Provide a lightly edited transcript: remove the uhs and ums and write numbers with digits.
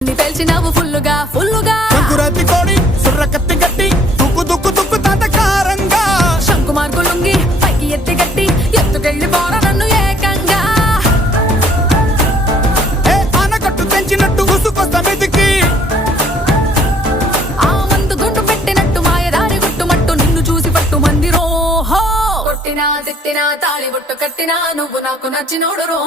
పేల్చినావు ఫుల్లుగా ఫుల్లుగా సంకురాతి కోడి సుర్ర కత్తి గట్టి దుక్కు దుక్కు దుక్కు తాతకారంగా శంకు మార్గు లుంగి పైకి ఎత్తి గట్టి ఎత్తుకెళ్ళి పోరా నన్ను ఏకంగా ఆనకట్టు తెంచినట్టు ఉసుకొస్తా మెతికి ఆ మందు గుండు పెట్టినట్టు మాయదారి గుట్టుమట్టు నిన్ను చూసి పట్టు మంది రోహో కొట్టినా తిట్టినా తాళి బొట్టు కట్టినా నువ్వు నాకు నచ్చినోడు రో